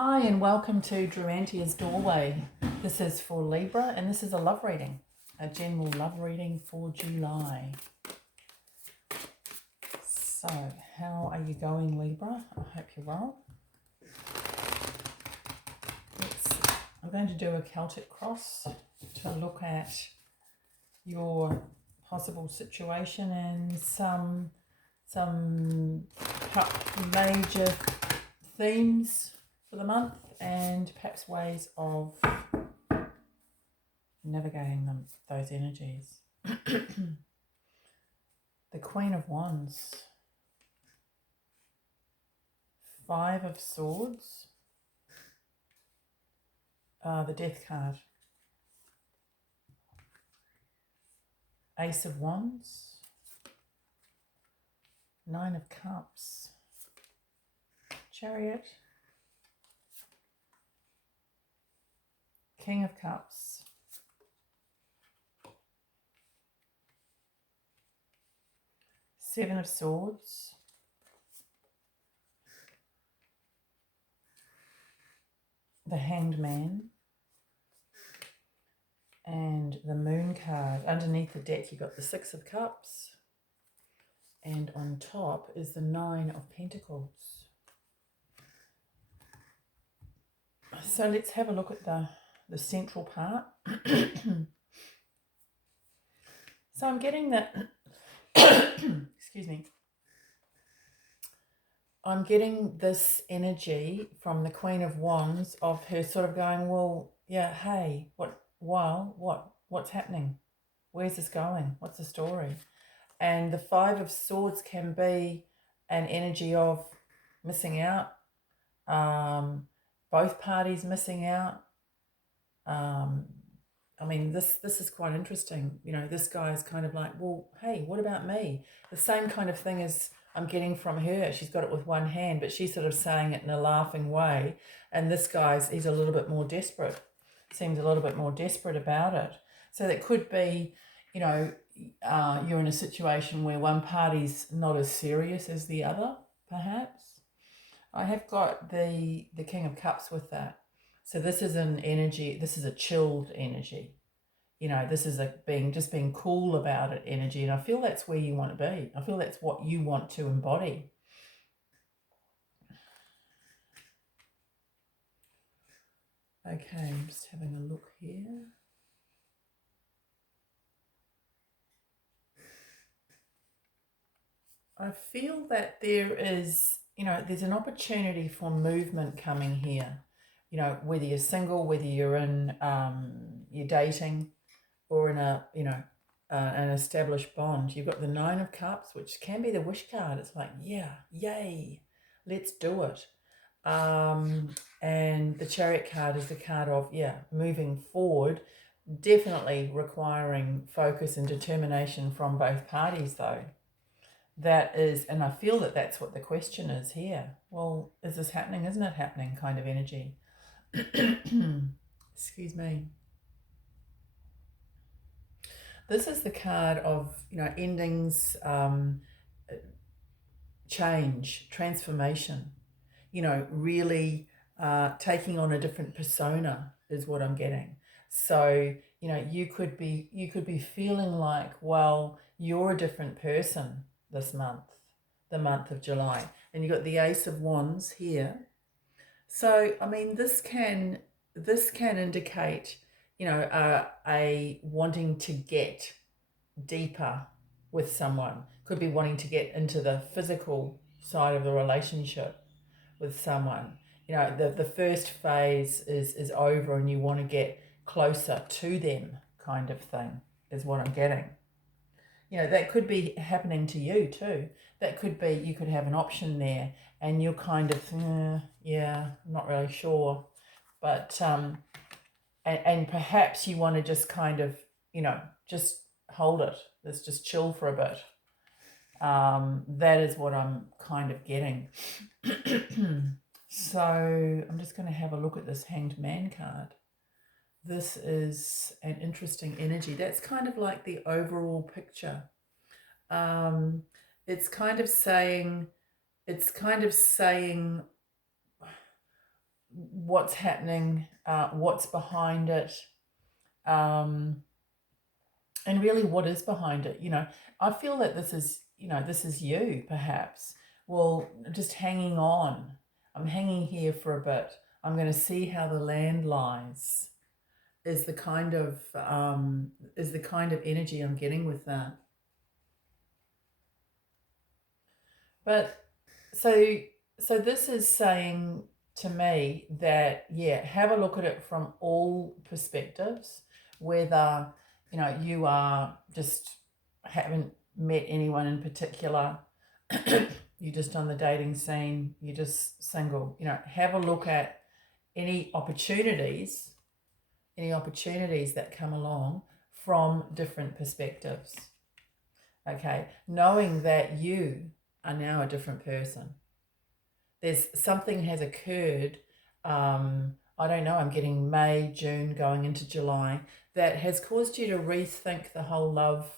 Hi and welcome to Druantia's Doorway. This is for Libra and this is a love reading, a general love reading for July. So, how are you going, Libra? I hope you're well. I'm going to do a Celtic cross to look at your possible situation and some major themes for the month and perhaps ways of navigating those energies. The Queen of Wands, Five of Swords, the Death card, Ace of Wands, Nine of Cups, Chariot, King of Cups, Seven of Swords, the Hanged Man, and the Moon card. Underneath the deck you've got the Six of Cups, and on top is the Nine of Pentacles. So let's have a look at the central part. So I'm getting that, excuse me, I'm getting this energy from the Queen of Wands of her sort of going, well, yeah, hey, what's happening? Where's this going? What's the story? And the Five of Swords can be an energy of missing out, both parties missing out. I mean, this is quite interesting. You know, this guy is kind of like, well, hey, what about me? The same kind of thing as I'm getting from her. She's got it with one hand, but she's sort of saying it in a laughing way. And this he's a little bit more desperate. Seems a little bit more desperate about it. So that could be, you know, you're in a situation where one party's not as serious as the other, perhaps. I have got the King of Cups with that. So this is an energy, this is a chilled energy. You know, this is just being cool about it energy. And I feel that's where you want to be. I feel that's what you want to embody. Okay, I'm just having a look here. I feel that there is, you know, there's an opportunity for movement coming here. You know, whether you're single, whether you're in, you're dating, or in a, you know, an established bond. You've got the Nine of Cups, which can be the wish card. It's like, yeah, yay, let's do it. And the Chariot card is the card of, yeah, moving forward, definitely requiring focus and determination from both parties, though. That is, and I feel that that's what the question is here. Well, is this happening? Isn't it happening? Kind of energy. Excuse me. This is the card of, you know, endings, change, transformation. You know, really taking on a different persona is what I'm getting. So, you know, you could be feeling like, well, you're a different person this month, the month of July, and you've got the Ace of Wands here. So, I mean, this can indicate, you know, a wanting to get deeper with someone. Could be wanting to get into the physical side of the relationship with someone. You know, the first phase is over and you want to get closer to them, kind of thing, is what I'm getting. You know, that could be happening to you too. That could be, you could have an option there and you're kind of, yeah, I'm not really sure. But, and perhaps you want to just kind of, you know, just hold it. Let's just chill for a bit. That is what I'm kind of getting. So I'm just going to have a look at this Hanged Man card. This is an interesting energy. That's kind of like the overall picture. It's kind of saying, what's happening, what's behind it, um, and really what is behind it. I feel that this is you perhaps. Well, just hanging on. I'm hanging here for a bit. I'm going to see how the land lies. Is the kind of energy I'm getting with that. But so this is saying to me that, yeah, have a look at it from all perspectives, whether you are just haven't met anyone in particular, you're just on the dating scene, you're just single. Have a look at any opportunities that come along from different perspectives. Okay, knowing that you are now a different person. There's something has occurred. I don't know, I'm getting May, June, going into July, that has caused you to rethink the whole love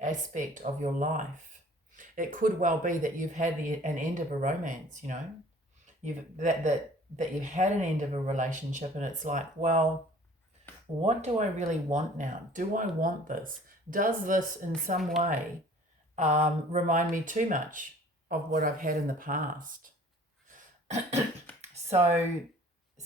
aspect of your life. It could well be that you've had an end of a romance, that you've had an end of a relationship, and it's like, well, what do I really want now? Do I want this? Does this in some way remind me too much of what I've had in the past? So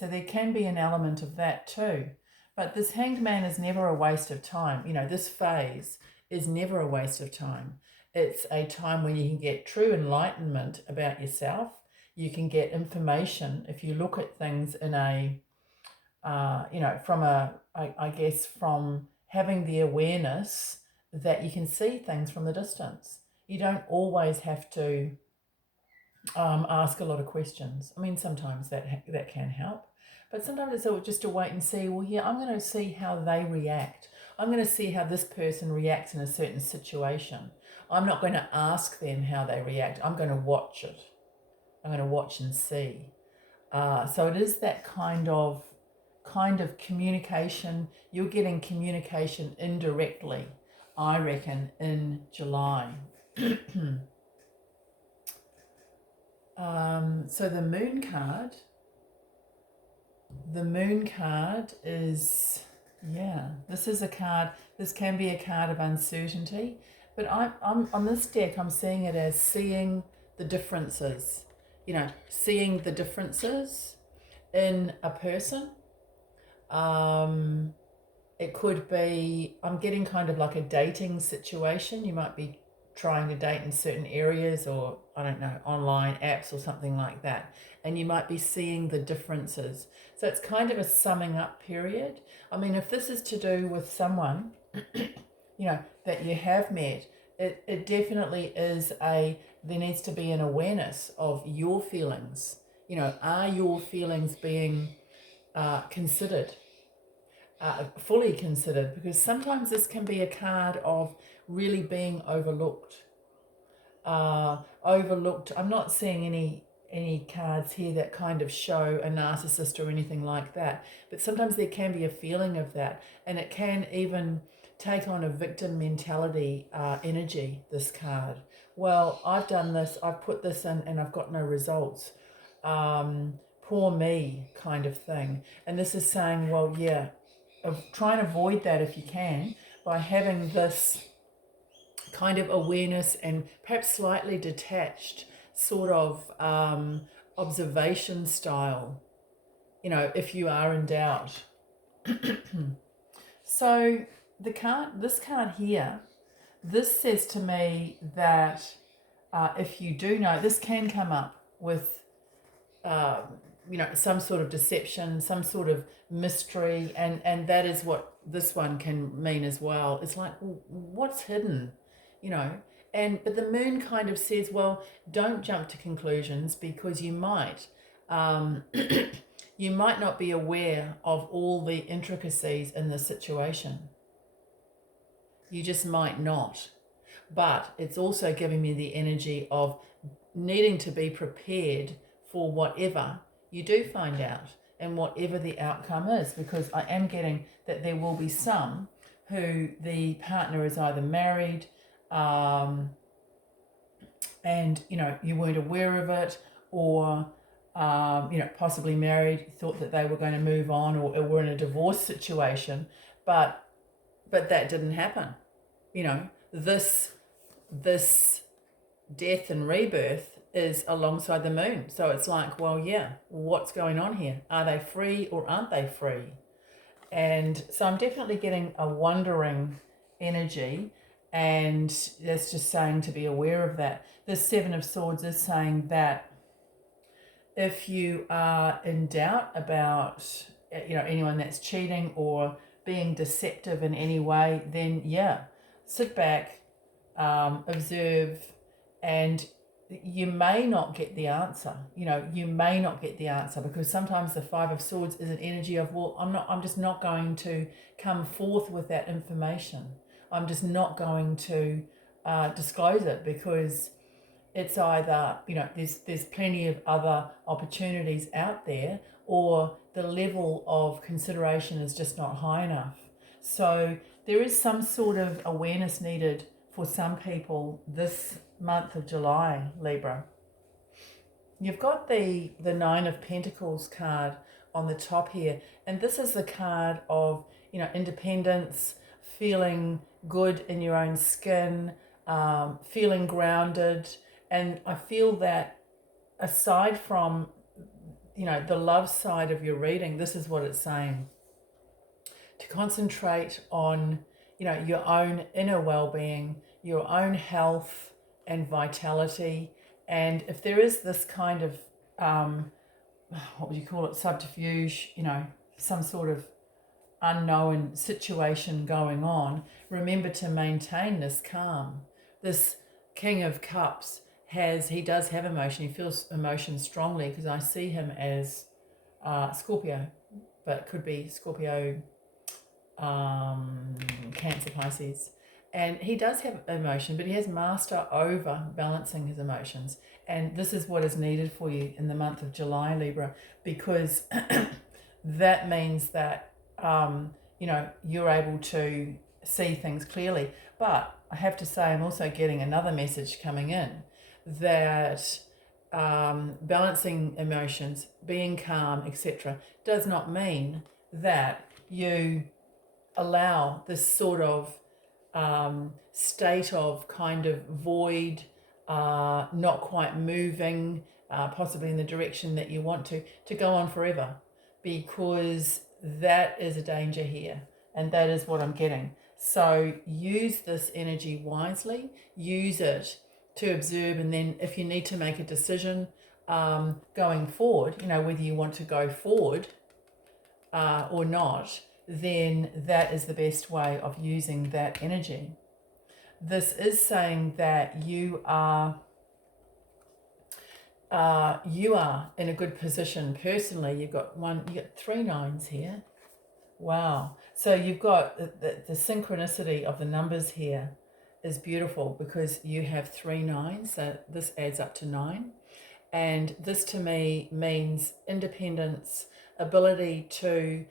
there can be an element of that too. But this Hanged Man is never a waste of time. This phase is never a waste of time. It's a time when you can get true enlightenment about yourself. You can get information if you look at things in a, from having the awareness that you can see things from the distance. You don't always have to ask a lot of questions. I mean, sometimes that can help, but sometimes it's just to wait and see. Well, yeah, I'm going to see how they react. I'm going to see how this person reacts in a certain situation. I'm not going to ask them how they react. I'm going to watch it. I'm going to watch and see. So it is that kind of communication. You're getting communication indirectly, I reckon, in July. So the moon card is, yeah, this is a card, this can be a card of uncertainty, but I'm on this deck, I'm seeing it as seeing the differences, seeing the differences in a person. It could be, I'm getting kind of like a dating situation. You might be trying to date in certain areas, or I don't know, online apps or something like that, and you might be seeing the differences. So it's kind of a summing up period. I mean, if this is to do with someone that you have met, it definitely is there needs to be an awareness of your feelings. Are your feelings being considered, fully considered? Because sometimes this can be a card of really being overlooked. I'm not seeing any cards here that kind of show a narcissist or anything like that, but sometimes there can be a feeling of that, and it can even take on a victim mentality energy, this card. Well, I've done this, I've put this in, and I've got no results. Poor me kind of thing. And this is saying, well, yeah, try and avoid that if you can by having this kind of awareness and perhaps slightly detached sort of observation style, if you are in doubt. So this card here, this says to me that if you do know, this can come up with some sort of deception, some sort of mystery, and that is what this one can mean as well. It's like, well, what's hidden, but the moon kind of says, well, don't jump to conclusions, because you might you might not be aware of all the intricacies in the situation. You just might not. But it's also giving me the energy of needing to be prepared for whatever you do find out and whatever the outcome is, because I am getting that there will be some who the partner is either married and you weren't aware of it, or possibly married, thought that they were going to move on, or were in a divorce situation, but that didn't happen. This death and rebirth is alongside the moon. So it's like, well, yeah, what's going on here? Are they free or aren't they free? And so I'm definitely getting a wondering energy, and that's just saying to be aware of that. The Seven of Swords is saying that if you are in doubt about anyone that's cheating or being deceptive in any way, then yeah, sit back, observe, and you may not get the answer. You may not get the answer, because sometimes the Five of Swords is an energy of, well, I'm just not going to come forth with that information. I'm just not going to disclose it, because it's either, there's plenty of other opportunities out there, or the level of consideration is just not high enough. So there is some sort of awareness needed for some people this month of July, Libra. You've got the Nine of Pentacles card on the top here, and this is the card of independence, feeling good in your own skin, feeling grounded. And I feel that aside from the love side of your reading, this is what it's saying: to concentrate on your own inner well-being, your own health and vitality. And if there is this kind of what would you call it, subterfuge, some sort of unknown situation going on, remember to maintain this calm. This King of Cups he does have emotion. He feels emotion strongly, because I see him as Scorpio, but it could be Scorpio, Cancer, Pisces. And he does have emotion, but he has master over balancing his emotions. And this is what is needed for you in the month of July, Libra, because that means that, you're able to see things clearly. But I have to say, I'm also getting another message coming in, that balancing emotions, being calm, etc., does not mean that you allow this sort of state of kind of void, not quite moving, possibly in the direction that you want to go on forever, because that is a danger here, and that is what I'm getting. So use this energy wisely, use it to observe, and then if you need to make a decision going forward, whether you want to go forward or not, then that is the best way of using that energy. This is saying that you are in a good position personally. You got 3 nines here. Wow. So you've got the synchronicity of the numbers here is beautiful, because you have 3 nines, so this adds up to 9. And this to me means independence, ability to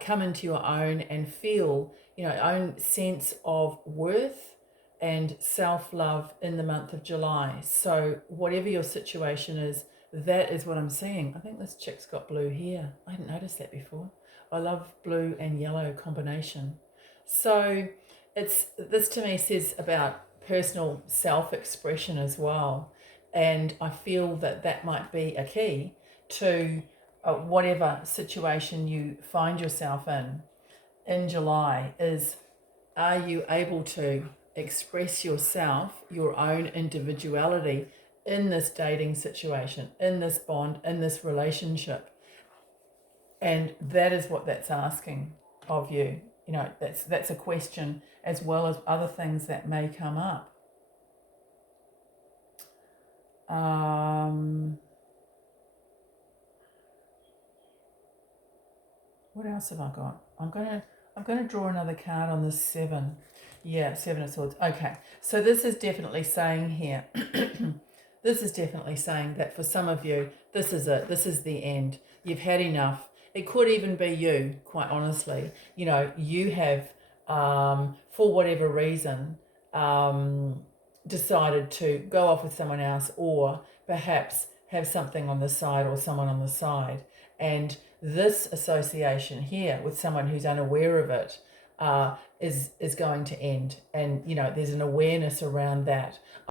come into your own and feel, own sense of worth and self-love in the month of July. So whatever your situation is, that is what I'm seeing. I think this chick's got blue hair. I hadn't noticed that before. I love blue and yellow combination. So this to me says about personal self-expression as well. And I feel that might be a key to whatever situation you find yourself in July, is, are you able to express yourself, your own individuality in this dating situation, in this bond, in this relationship? And that is what that's asking of you. That's a question, as well as other things that may come up. What else have I got? I'm gonna draw another card on the 7. Yeah, 7 of Swords. Okay, so this is definitely saying here. This is definitely saying that for some of you, this is it. This is the end. You've had enough. It could even be you, quite honestly. You have, for whatever reason, decided to go off with someone else, or perhaps have something on the side or someone on the side. And this association here with someone who's unaware of it is going to end. And, you know, there's an awareness around that.